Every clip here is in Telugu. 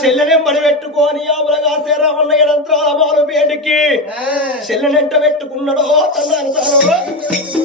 చెల్లెని పడి పెట్టుకొని ఆవులగా శరవన్న ఎడంత్రాల బాలు బేడికి చెల్లెనెంట పెట్టుకున్నాడో తాను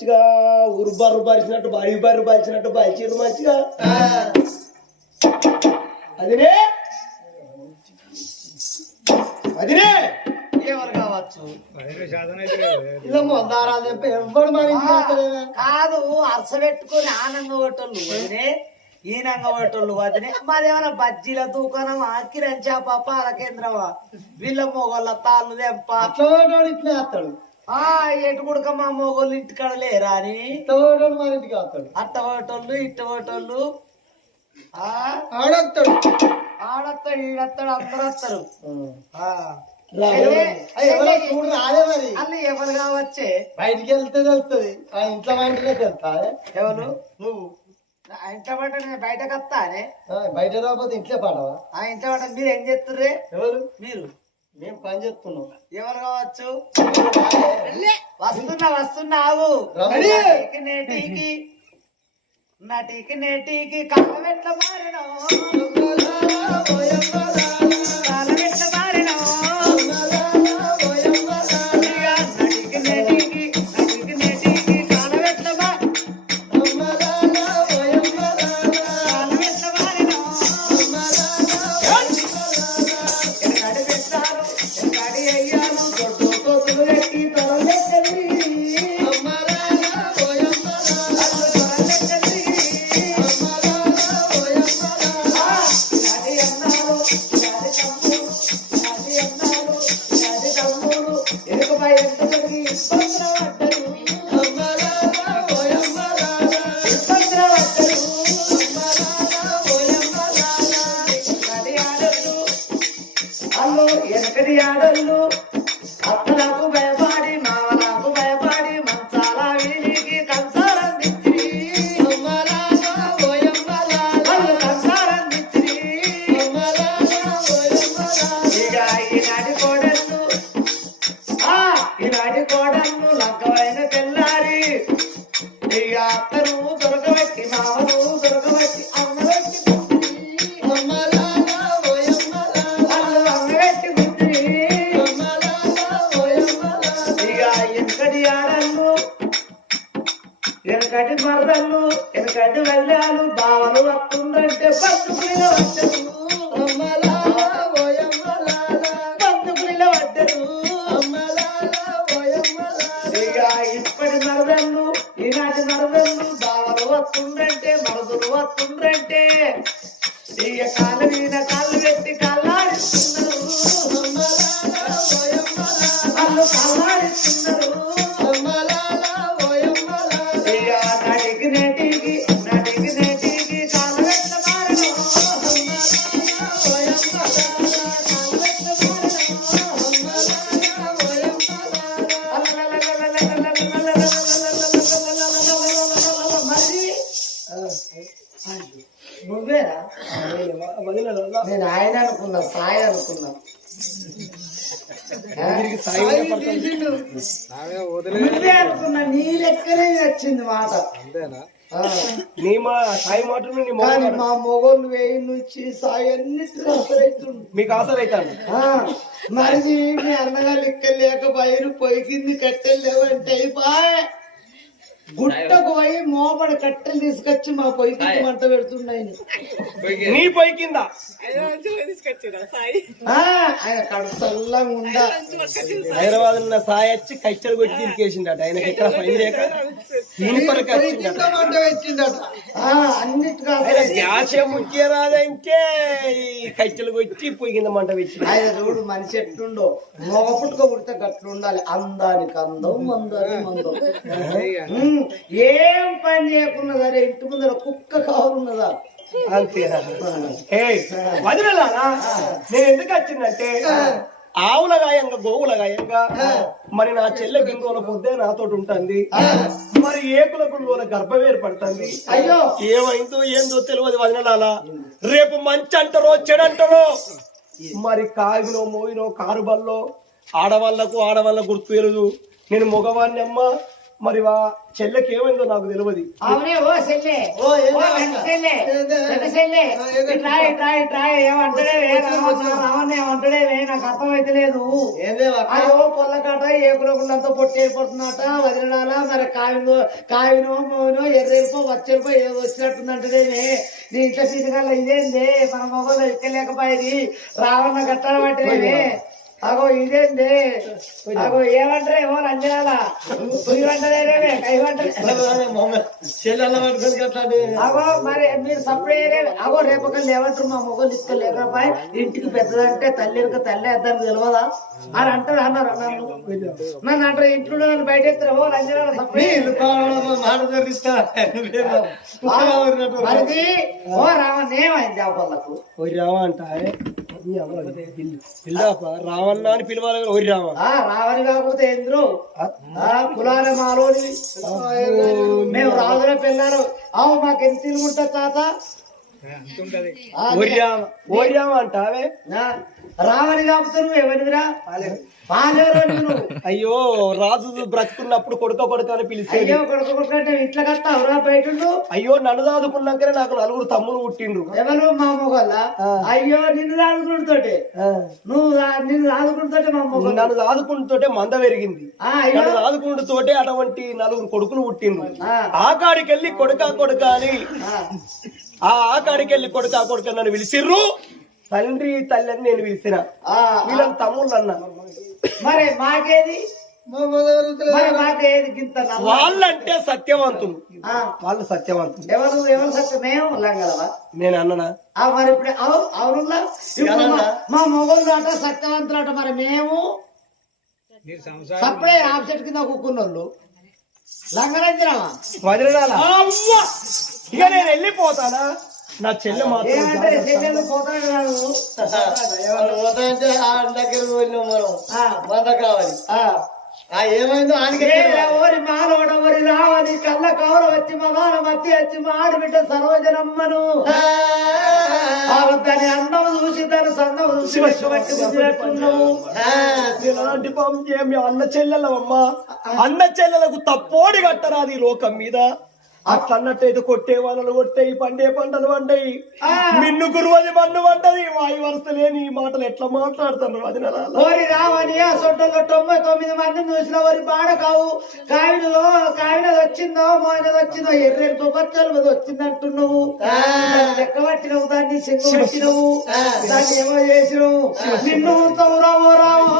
మంచిగా ఉరుబర్రు పరిచినట్టు బరి బర్రు పరిచినట్టు బలిచిరు మంచిగా. అదినే. అదినే. ఎవరు కావచ్చు? ఇలా చెప్పి మన? కాదు అరస పెట్టుకొని ఆనంగ కొట్టోళ్ళు వదినే ఈనంగ కొట్టోళ్ళు వదినే మాదేమైనా బజ్జీల దుకాణం కిరణ్ చేప పాల కేంద్రమా వీళ్ళ మొగోళ్ళ తాళ్ళు దెంప అట్లా ఇట్లే వస్తాడు ఆ ఎటు కుడక మా మొగోళ్ళు ఇంటికాడ లేరా అని? మన ఇంటికి వస్తాడు అట్ట కొట్టోళ్ళు ఇట్ట కొట్టోళ్ళు ఆ? ఆడొస్తాడు. ఆడత్తాడు ఈడత్తాడు అందరు వస్తారు. ఆ. అయ్యో, ఎవరో చూడు రాలే మరి. అల్లు ఎవరు కావచ్చే? బయటికి వెళ్తే తెలుస్తుంది. ఆ ఇంట్లో మా ఇంటికి ఎవరు? నువ్వు. ఆ ఇంట్లో పట్ట నేను బయటకు వస్తానే బయట రాకపోతే ఇంట్లో పాడవా? ఆ ఇంట్లో పట్ట మీరు ఏం చేస్తుర్రే? ఎవరు? మీరు. మేము పని చేస్తున్నాం. ఎవరు కావచ్చు. వస్తున్నా వస్తున్నా ఆగు. రమణి. నాటికి నేటికి నటికి కాలం ఎట్లా మారినో ఆడళ్ళు. అత్తలకు భయపడి మావలకు భయపడి మంచాల వీరికి కంచాలందించి వాళ్ళు కంచాలందించి ఇక ఈనాటి కోడళ్ళు ఈనాటి కోడళ్ళు లగ్గమైన నీ లెక్కనే వచ్చింది మాట. ఆ. నీ మా సాయి మాటలు నీ కానీ మొగలు మా మొగోళ్ళు వేయి నుంచి సాయి అన్నిటి అవుతుంది మీకు అవుతాను. మరి మీ అన్నగారు లెక్క లేక బయలు పొయ్యి కింది కట్టెలు లేవంటే అయిపోయి. గుట్టకు పోయి మోపడి కట్టెలు తీసుకొచ్చి మా పొయ్యి కింద మంట పెడుతున్నాయి నీ పొయ్యి కింద ఆయన ఉండా. హైదరాబాద్ ఉన్న సాయి వచ్చి కచ్చలు కొట్టి తిరిగేసిండట. ఆయనకి ఎక్కడ పని లేక మంట పెట్టిండట అన్నిటిగా ముఖ్య రాదంటే ఈ కచ్చలు కొట్టి పొయ్యి కింద మంట పెట్టిండు ఆయన చూడు మనిషి ఎట్లుండో. మొగ పుట్టుక పుడితే గట్లు ఉండాలి. అందానికి అందం మందానికి మందం. ఏం పని చేయకున్నా సరే ఇంటి ముందర కుక్క కావాలన్నదా అంతేనా వదిలేలారా నేను ఎందుకు వచ్చిందంటే ఆవుల గాయంగా గోవుల గాయంగా మరి నా చెల్లె గింగోల పొద్దే నాతోటి ఉంటుంది. మరి ఏకుల గుండోల గర్భం ఏర్పడుతుంది. అయ్యో. ఏమైందో ఏందో తెలియదు వదిలేలాలా రేపు మంచి అంటారో చెడంటారో మరి కాగినో మోయినో కారు బల్లో ఆడవాళ్ళకు ఆడవాళ్ళ గుర్తు తెలియదు నేను మగవాణ్ణి అమ్మ. మరి వా చెల్లెకి ఏమైందో నాకు తెలియదు అవునే ఓ సెల్లే ఓ, ఏంది ఓ, అక్క? పెద్ద సెల్లే ఏంది? పెద్ద సెల్లే ఆ, ఏంది? ట్రాయ్ ట్రాయ్ ట్రాయ్ ఏమంటాడే రావణ ఏమంటాడే నాకు అర్థమైతే లేదు ఏందే అక్క? అది ఓ పొల్లకాట ఏకులకులంతా పొట్టి ఏర్పడుతుందట వదిలినాల? మరి కావినో కావినో మోవినో ఎర్రెలిపో వచ్చెలిపో ఏదో వచ్చినట్టుందంటేనే నీ. ఇంట్లో ఇదేంది? మన మొగలు ఎక్కలేకపోయేది. రావణ గట్టాల పట్టినేమే అగో ఇదేంది? అగో ఏమంటారే ఏమో అంజనాల చెల్లెళ్ళ పట్టుకొని కట్టాడు. అగో మరి మీరు సపరేట్ అగో రేపకల్లి ఏమంటారు మా మొగలు ఇసుక లేకపోయి ఇంటికి పెద్దదంటే తల్లి తల్లి వేద్దానికి తెలియదా అని అంటారు అన్నారు నన్ను నన్ను అంటారు ఇంట్లో నన్ను బయట ఎత్తారు కుక్క కావాలన్నట్టు. మరిది ఓ రావణ్ ఏమైంది ఆ రామ అంట రావన్న అని పిలవాలి రామ ఆ రావని కాకపోతే ఎందురు ఆ కులాల మాలోని మేము రాజుల పిల్లలు అవు మాకు ఎంత తిరుగుంటా తాత? ఒరి రామ రామ అంటావే? రావని కాకపోతే నువ్వు ఎవరిదిరా అయ్యో రాజు బ్రతుకున్నప్పుడు కొడుక కొడుక అని పిలిచేది. కొడుకు ఇట్లా కట్టా బయట అయ్యో నన్ను దాదుకున్నాకనే నాకు నలుగురు తమ్ముడు పుట్టిండ్రు. ఎవరు? మా మొగల్ల అయ్యో నిన్ను రాదుకుంటోటి నువ్వు నిన్ను రాదుకుంటోటి మా మొగలు నన్ను దాదుకుంటుంటే మంద పెరిగింది. నన్ను దాదుకుంటుతోటే అటువంటి నలుగురు కొడుకులు పుట్టిండ్రు. ఆ. కాడికి వెళ్ళి కొడుక కొడుక అని ఆ, ఆ ఆ కాడికి వెళ్ళి కొడుక కొడుక నన్ను పిలిచిర్రు. తండ్రి తల్లి అని నేను పిలిచిన. ఆ, వీళ్ళని తమ్ముళ్ళు అన్న మరి మాకేది? వాళ్ళంటే సత్యవంతులు. ఆ, వాళ్ళు సత్యవంతులు. ఎవరు ఎవరు సత్యం? మేము లంగలవా? నేను అన్ననా? ఆ మరి ఇప్పుడు అవు అవునులా ఇప్పుడు మా- మా మొగలు అట సత్యవంతులు అట మరి మేము సప్పుడే ఆప్సెట్ కింద కుక్కున్నోళ్ళు లంగరంజనమా? వదిలేనాలా? ఇక నేను వెళ్ళిపోతానా? నా చెల్లె మాత్రం పోతాయంటే దగ్గర పోయినాం మనం. ఆ, మంద కావాలి. ఆ. ఆ ఏమైందో. ఓరి మానవుడ ఓరి రావని కళ్ళ కవర వచ్చి మదాన మధ్య వచ్చి మా ఆడబిడ్డ సరోజనమ్మను. ఆ. దాని అన్నం చూసి దాని సన్నం చూసి పని చేయ అన్న చెల్లెలమ్మా అన్న చెల్లెలకు తప్పోడి కట్టరాది ఈ లోకం మీద. అట్లా అన్నట్టయితే కొట్టే వాళ్ళను కొట్టేయి పండే పంటలు పండయి మిన్ను గురువది మన్ను పంటది. వాయు వరుస లేని ఈ మాటలు ఎట్లా మాట్లాడుతున్నారు అది ఓరి రావని ఆ సొట్టలో తొంభై తొమ్మిది మంది చూసిన ఓరి బాడ కావు. కావినలో కావినది వచ్చిందో మోయినది వచ్చిందో ఎర్రెడు తుపచ్చలు మీద వచ్చిందంటున్నావు దాన్ని లెక్క పట్టినవు దాన్ని సింగు పట్టినవు. దాన్ని ఏమో చేసినవు. నిన్ను ఉంచవు రావో రావో.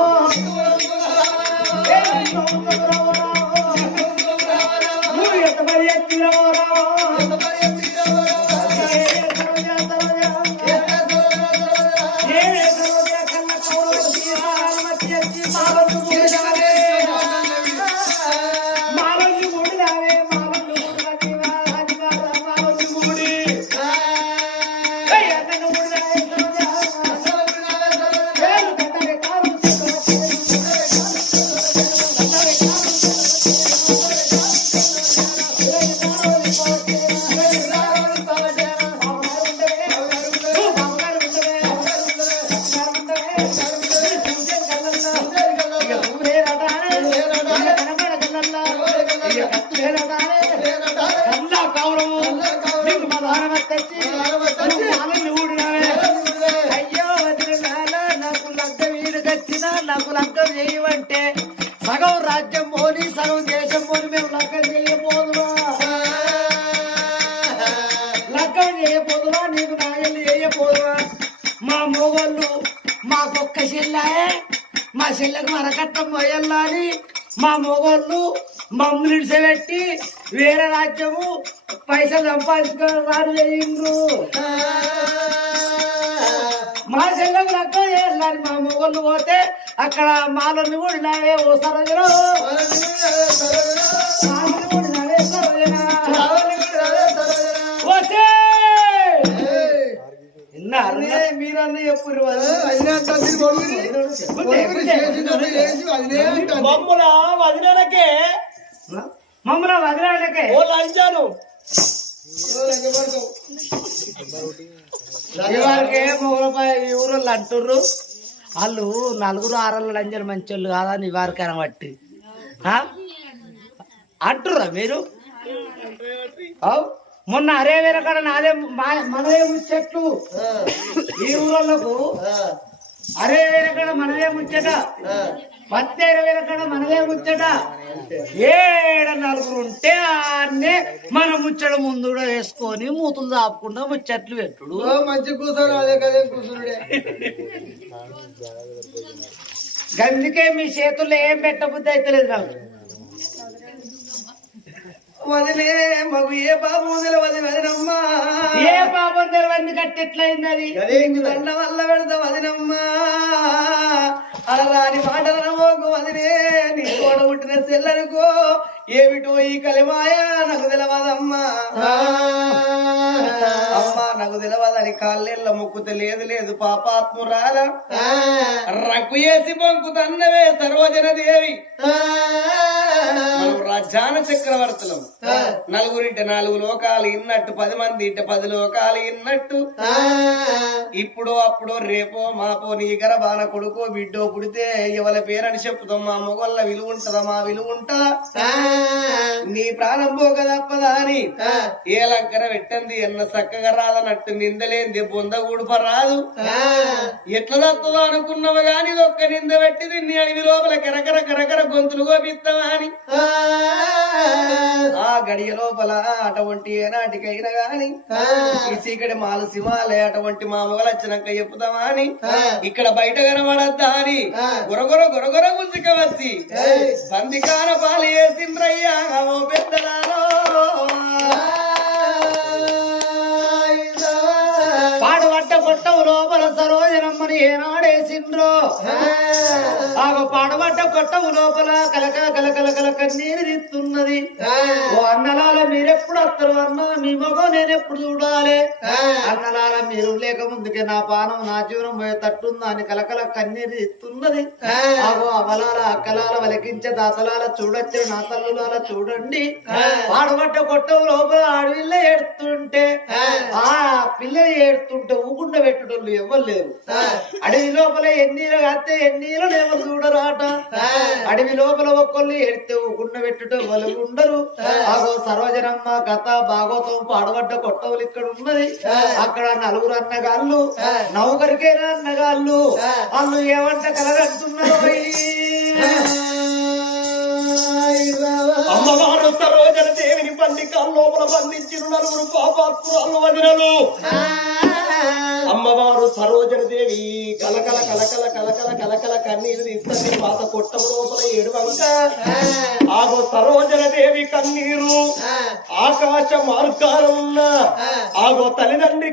వరకట్నం పోయల్లాని మా మొగోళ్ళు మమ్మల్ని ఇడిసెబెట్టి వేరే రాజ్యము పైసలు సంపాదించుకొని రాడు చేయిండ్రు మా చెల్లెలు లెక్క వెళ్ళాలి మా మొగోళ్ళు పోతే అక్కడ మాలోని కూడా ఇలాగే ఓ సరోజన. మీరన్నీ చెప్పురు మమ్ముల వదినకే ఓ లంచాను. మొగలపై ఊరోళ్ళు అంటుర్రు వాళ్ళు నలుగురు ఆరోళ్ళు లంజలు మంచోళ్ళు కాదని ఇవారికి అనబట్టి. ఆ? అంటుర్రా మీరు? అవు మొన్న అరే వేరే కాడ నాదే మనదే ముచ్చట్లు. ఈ ఊరోళ్ళకు అరే వేరే కాడ మనదే ముచ్చట. పత్తేరు వేరే కాడ మనదే ముచ్చట. ఏడ నలుగురు ఉంటే ఆన్నే మన ముచ్చట ముందు వేసుకొని మూతులు దాపుకుండా ముచ్చట్లు పెట్టుడు. మంచి కూర్చొని అదే కదే కూర్చున్నాడే గందుకే మీ చేతుల్లో ఏం పెట్టబుద్ధి అయితలేదు నాకు వదిలే మగు ఏ బాబు వదిలే వదినమ్మా. ఏ పాపం తెలవని కట్టెట్లయింది అది నీకు దండ వల్ల పెడతా వదినమ్మా. అలరాని మాటలను మోగు వదిలే నీ తోడ పుట్టిన సెల్లనుకో ఏమిటో ఈ కలిమాయ నాకు తెలవదమ్మా. అమ్మా నాకు తెలవదని కాళ్ళెళ్ళ మొక్కుత లేదు లేదు పాపాత్మురాల. రక్కు వేసి బొంకు తన్నవే సర్వజన దేవి చక్రవర్తులం. నలుగురింట నాలుగు లోకాలు ఇన్నట్టు పది మంది ఇంట పది లోకాలు ఇన్నట్టు. ఇప్పుడు అప్పుడు రేపో మాపో నీ గర్భాన కొడుకో బిడ్డో పుడితే ఎవరి పేరని చెప్పుతాం మా మొగళ్ళ విలువ ఉంటదా మా విలువ ఉంటా? నీ ప్రాణం పోక తప్పదా అని. ఏ లంకర పెట్టంది ఎన్న చక్కగా రాదన్నట్టు నిందలేంది బొంద గుడుప రాదు. ఎట్లా తత్తుందో అనుకున్నావు గాని ఇది ఒక్క నింద పెట్టి నీ అడవి లోపల కరకర కరకర గొంతులు గోపిస్తావా అని. ఆ గడియ లోపల అటువంటి ఏనాటికైనా గాని ఈ చీకటి మాల సింహాలే అటువంటి మా మొగలు వచ్చినాక చెప్పుతామా అని ఇక్కడ బయట కనబడద్దా అని గొరగొర గొరగొర గుంజుక వచ్చి బందికాన పాలు వేసిండ్రయ్యా ఓ పెద్దలాలో పట్ట లోపల సరోజనమ్మని ఏనాడేసిండ్రో ఆగో పాడబడ్డ కొట్టవు లోపల కలక కలకల కల కన్నీరు తీస్తున్నది ఓ అన్నలాల మీరెప్పుడు వస్తారు అన్న మీ మగం నేను ఎప్పుడు చూడాలి అన్నలాల మీరు లేక ముందుకే నా పానం నా జీవనం పోయే తట్టుందా అని కలకల కన్నీరు తీస్తున్నది ఆగో అవలాల అక్కలాల వలకించే దాతలాల చూడొచ్చు నా తల్లులాల చూడండి. పాడబట్ట కొట్టవు లోపల ఆడవిల్ల ఏడుతుంటే. ఆ పిల్ల ఏడుతుంటే ఊకుండ పెట్టడం ఎవరు లేరు. అడవి లోపల ఎన్నీళ్ళు కాస్తే ఎన్నీళ్ళు ఎవరు చూడరాట. అడవి లోపల ఒక్కళ్ళు ఎడితే పెట్టుట వాళ్ళు ఉండరు. ఆగో సర్వజనమ్మ కథ భాగవతం పాడబడ్డ కొట్టవులు ఇక్కడ ఉన్నది. అక్కడ నలుగురు అన్నగాళ్ళు నౌకరికైనా అన్నగాళ్ళు? వాళ్ళు ఏమంట కలగంటున్నారు అమ్మవారు సరోజన దేవిని బందికాల లోపల బంధించిన నలుగురు పాపాత్మురాలు వదినలు. అమ్మవారు సరోజన దేవి కలకల కలకల కలకల కలకల కన్నీరు తీస్తుంది పాత కొట్టం లోపల ఏడువంక. ఆగో సరోజన దేవి కన్నీరు. ఆకాశ మార్గాన ఉన్న ఆగో తల్లిదండ్రి